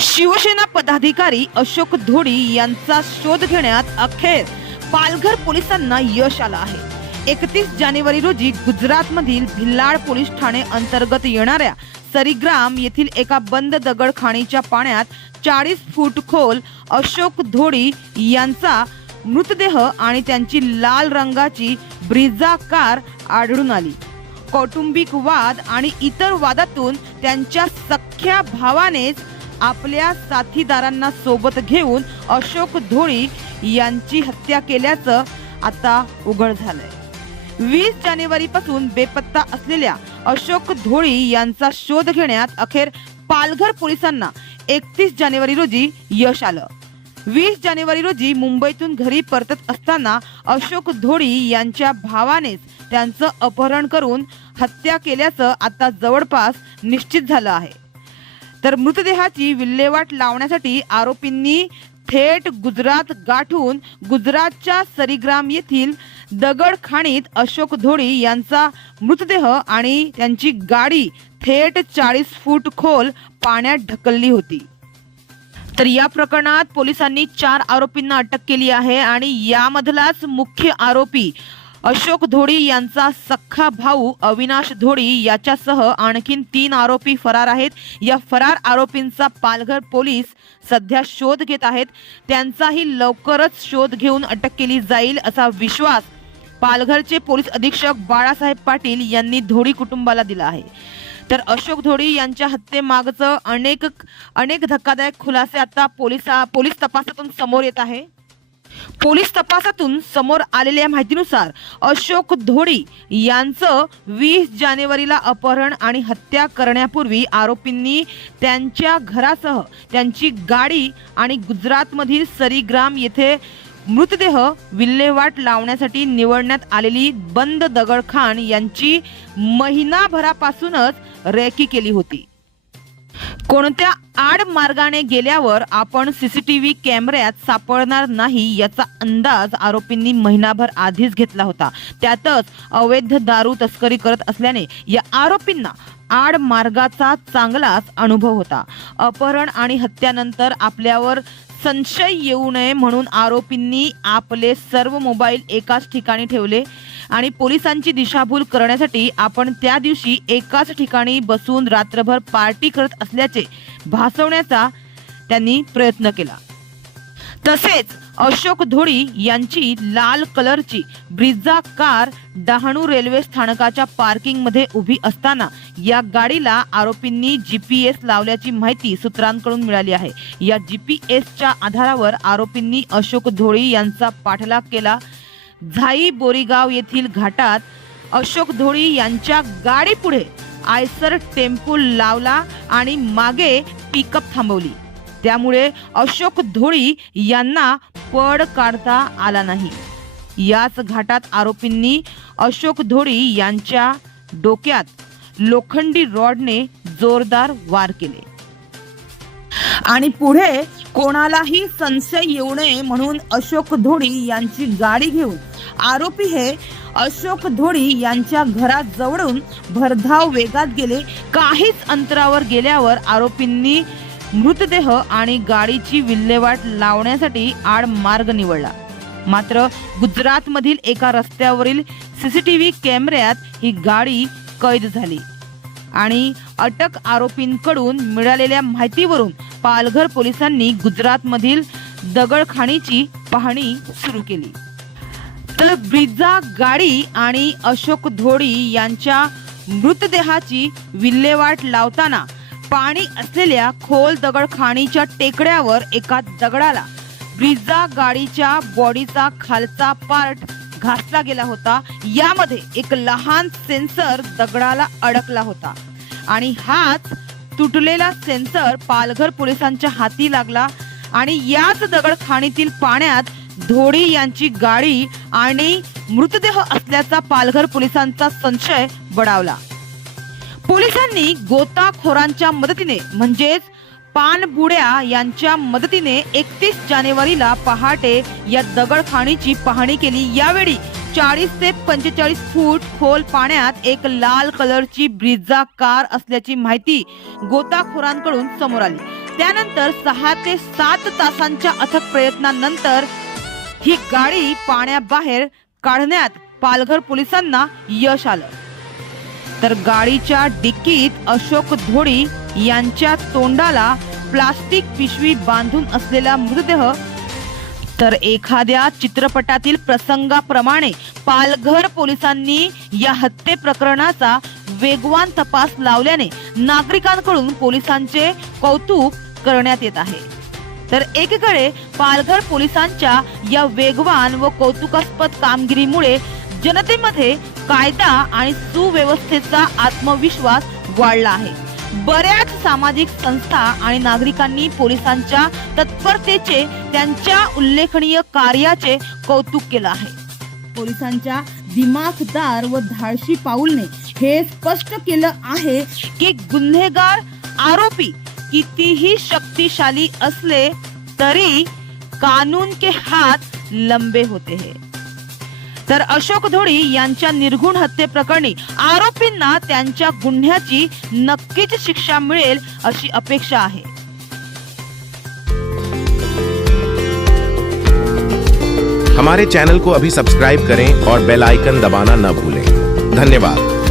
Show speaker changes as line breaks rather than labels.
शिवसेना पदाधिकारी अशोक धोडी यांचा शोध घेण्यात अखेर पालघर पोलिसांना यश आलं आहे. एकतीस जानेवारी रोजी गुजरातमधील भिल्लाड पोलीस ठाणे अंतर्गत येणाऱ्या सरीग्राम येथील एका बंद दगड खाणीच्या पाण्यात चाळीस फूट खोल अशोक धोडी यांचा मृतदेह आणि त्यांची लाल रंगाची ब्रिझा कार आढळून आली. कौटुंबिक वाद आणि इतर वादातून त्यांच्या सख्ख्या भावानेच आपल्या साथीदारांना सोबत घेऊन अशोक धोळी यांची हत्या केल्याचं आता उघड झालंय. वीस जानेवारी पासून बेपत्ता असलेल्या अशोक धोळी यांचा शोध घेण्यात अखेर पालघर पोलिसांना एकतीस जानेवारी रोजी यश आलं. वीस जानेवारी रोजी मुंबईतून घरी परतत असताना अशोक धोळी यांच्या भावानेच त्यांचं अपहरण करून हत्या केल्याचं आता जवळपास निश्चित झालं आहे. तर मृतदेहाची विल्हेवाट लावण्यासाठी आरोपींनी थेट गुजरात गाठून गुजरातच्या सरीग्राम येथील दगड खाणीत अशोक धोडी यांचा मृतदेह आणि त्यांची गाडी थेट चाळीस फूट खोल पाण्यात ढकलली होती. तर या प्रकरणात पोलिसांनी चार आरोपींना अटक केली आहे आणि यामधलाच मुख्य आरोपी अशोक धोडी यांचा सख्खा भाऊ अविनाश धोडी याच्यासह आणखीन तीन आरोपी फरार आहेत. या फरार आरोपींचा पालघर पोलीस सध्या शोध घेत आहेत. त्यांचाही लवकरच शोध घेऊन अटक केली जाईल असा विश्वास पालघरचे पोलीस अधीक्षक बाळासाहेब पाटील यांनी धोडी कुटुंबाला दिला आहे. तर अशोक धोडी यांच्या हत्येमागचं अनेक अनेक धक्कादायक खुलासे आता पोलिसा पोलीस तपासातून समोर येत आहे. पोलीस तपासातून समोर आलेल्या माहितीनुसार अशोक धोडी यांचं वीस जानेवारीला अपहरण आणि हत्या करण्यापूर्वी आरोपींनी त्यांच्या घरासह त्यांची गाडी आणि गुजरातमधील सरीग्राम येथे मृतदेह विल्हेवाट लावण्यासाठी निवडण्यात आलेली बंद दगडखान यांची महिनाभरापासूनच रेकी केली होती. कोणत्या आड मार्गाने गेल्यावर आपण सीसीटीव्ही कॅमेऱ्यात सापडणार नाही याचा अंदाज आरोपींनी महिनाभर आधीच घेतला होता. त्यातच अवैध दारू तस्करी करत असल्याने या आरोपींना आड मार्गाचा चांगलाच अनुभव होता. अपहरण आणि हत्यानंतर आपल्यावर संशय येऊ नये म्हणून आरोपींनी आपले सर्व मोबाईल एकाच ठिकाणी ठेवले. आणि पोलिसांची दिशाभूल करण्यासाठी आपण त्या दिवशी एकाच ठिकाणी बसून रात्रभर पार्टी करत असल्याचे भासवण्याचा त्यांनी प्रयत्न केला. तसेच अशोक धोडी यांची लाल कलरची ब्रिझा कार डहाणू रेल्वे स्थानकाच्या पार्किंगमध्ये उभी असताना या गाडीला आरोपींनी जीपीएस लावल्याची माहिती सूत्रांकडून मिळाली आहे. या जीपीएसच्या आधारावर आरोपींनी अशोक धोळी यांचा पाठलाग केला झाई बोरीगाव येथील घाटात अशोक धोळी यांच्या गाडी पुढे आयसर टेम्पो लावला आणि मागे पिकअप थांबवली. त्यामुळे अशोक धोळी यांना पड काढता आला नाही. याच घाटात आरोपींनी अशोक धोळी यांच्या डोक्यात लोखंडी रॉडने जोरदार वार केले. आणि पुढे कोणालाही संशय येऊ नये म्हणून अशोक धोडी यांची गाडी घेऊन आरोपी हे अशोक धोडी यांच्या घरात जवळून भरधाव वेगात गेले. काहीच अंतरावर गेल्यावर आरोपींनी मृतदेह आणि गाडीची विल्हेवाट लावण्यासाठी आड मार्ग निवडला. मात्र गुजरातमधील एका रस्त्यावरील सीसीटीव्ही कॅमेऱ्यात ही गाडी कैद झाली. आणि अटक आरोपींकडून मिळालेल्या माहितीवरून पालघर पोलिसांनी गुजरातमधील दगडखाणीची पाहणी सुरू केली. तर ब्रिजा गाडी आणि अशोक धोडी यांच्या मृतदेहाची विल्हेवाट लावताना पाणी असलेल्या खोल दगडखाणीच्या टेकड्यावर एका दगडाला ब्रिजा गाडीच्या बॉडीचा खालचा पार्ट घासला गेला होता. यामध्ये एक लहान सेन्सर दगडाला अडकला होता आणि हाच तुटलेला सेन्सर पालघर पोलिसांच्या हाती लागला आणि याच दगडखाणीतील पाण्यात धोडी यांची गाडी आणि मृतदेह असल्याचा पालघर पोलिसांचा संशय बडावला. पोलिसांनी गोताखोरांच्या मदतीने म्हणजेच पानबुड्या यांच्या मदतीने एकतीस जानेवारीला पहाटे या दगडखाणीची पाहणी केली. यावेळी चाळीस ते पंचेचाळीस फूट खोल पाण्यात एक लाल कलरची ब्रिजा कार असल्याची माहिती गोताखोरांकडून समोर आली. त्यानंतर सहा ते सात तासांच्या अथक प्रयत्नानंतर ही गाडी पाण्याबाहेर काढण्यात पालघर पोलिसांना यश आलं. तर गाडीच्या डिक्कीत अशोक धोडी यांच्या तोंडाला प्लास्टिक पिशवी बांधून असलेला मृतदेह तर एखाद्या चित्रपटातील प्रसंगाप्रमाणे पालघर पोलिसांनी या हत्ये प्रकरणाचा वेगवान तपास लावल्याने नागरिकांकडून पोलिसांचे कौतुक करण्यात येत आहे. तर एकीकडे पालघर पोलिसांच्या या वेगवान व कौतुकास्पद कामगिरीमुळे जनतेमध्ये कायदा आणि सुव्यवस्थेचा आत्मविश्वास वाढला आहे. बऱ्याच सामाजिक संस्था आणि नागरिकांनी पोलिसांच्या तत्परतेचे त्यांच्या उल्लेखनीय कार्याचे कौतुक केलं आहे. पोलिसांच्या दिमाखदार व धाडशी पाऊलने हे स्पष्ट केलं आहे की गुन्हेगार आरोपी कितीही शक्तिशाली असले तरी कानून के हात लंबे होते हैं. तर अशोक धोडी यांच्या निर्गुण हत्येप्रकरणी आरोपींना त्यांच्या गुन्ह्याची नक्कीच शिक्षा मिळेल अशी अपेक्षा आहे.
हमारे चैनल को अभी सब्सक्राइब करें और बेल आइकन दबाना न भूलें। धन्यवाद।